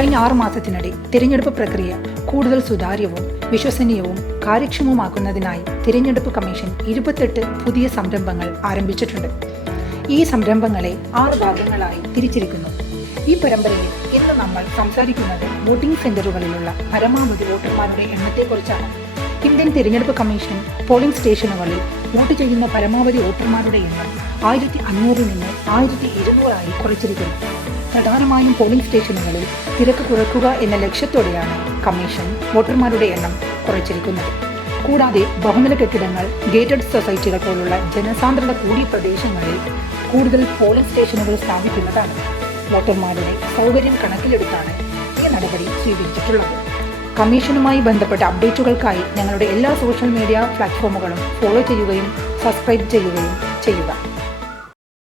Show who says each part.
Speaker 1: കഴിഞ്ഞ ആറു മാസത്തിനിടെ തിരഞ്ഞെടുപ്പ് പ്രക്രിയ കൂടുതൽ സുതാര്യവും വിശ്വസനീയവും കാര്യക്ഷമമാക്കുന്നതിനായി തിരഞ്ഞെടുപ്പ് കമ്മീഷൻ ഇരുപത്തെട്ട് പുതിയ സംരംഭങ്ങൾ ആരംഭിച്ചിട്ടുണ്ട്. ഈ സംരംഭങ്ങളെ ആറ് ഭാഗങ്ങളായി തിരിച്ചിരിക്കുന്നു. ഈ പരമ്പരയിൽ ഇന്ന് നമ്മൾ സംസാരിക്കുന്നത് വോട്ടിംഗ് സെന്ററുകളിലുള്ള പരമാവധി വോട്ടർമാരുടെ എണ്ണത്തെക്കുറിച്ചാണ്. ഇന്ത്യൻ തിരഞ്ഞെടുപ്പ് കമ്മീഷൻ പോളിംഗ് സ്റ്റേഷനുകളിൽ വോട്ട് ചെയ്യുന്ന പരമാവധി വോട്ടർമാരുടെ എണ്ണം ആയിരത്തി അഞ്ഞൂറിൽ നിന്ന് ആയിരത്തി ഇരുന്നൂറായി കുറച്ചിരിക്കുന്നു. പ്രധാനമായും പോളിംഗ് സ്റ്റേഷനുകളിൽ തിരക്ക് കുറയ്ക്കുക എന്ന ലക്ഷ്യത്തോടെയാണ് കമ്മീഷൻ വോട്ടർമാരുടെ എണ്ണം കുറച്ചിരിക്കുന്നത്. കൂടാതെ ബഹുനില കെട്ടിടങ്ങൾ ഗേറ്റഡ് സൊസൈറ്റികൾ പോലുള്ള ജനസാന്ദ്രത കൂടിയ പ്രദേശങ്ങളിൽ കൂടുതൽ പോളിംഗ് സ്റ്റേഷനുകൾ സ്ഥാപിക്കുന്നതാണ് വോട്ടർമാരുടെ സൗകര്യം കണക്കിലെടുത്താണ് ഈ നടപടി സ്വീകരിച്ചിട്ടുള്ളത്. കമ്മീഷനുമായി ബന്ധപ്പെട്ട അപ്ഡേറ്റുകൾക്കായി ഞങ്ങളുടെ എല്ലാ സോഷ്യൽ മീഡിയ പ്ലാറ്റ്ഫോമുകളും ഫോളോ ചെയ്യുകയും സബ്സ്ക്രൈബ് ചെയ്യുകയും ചെയ്യുക.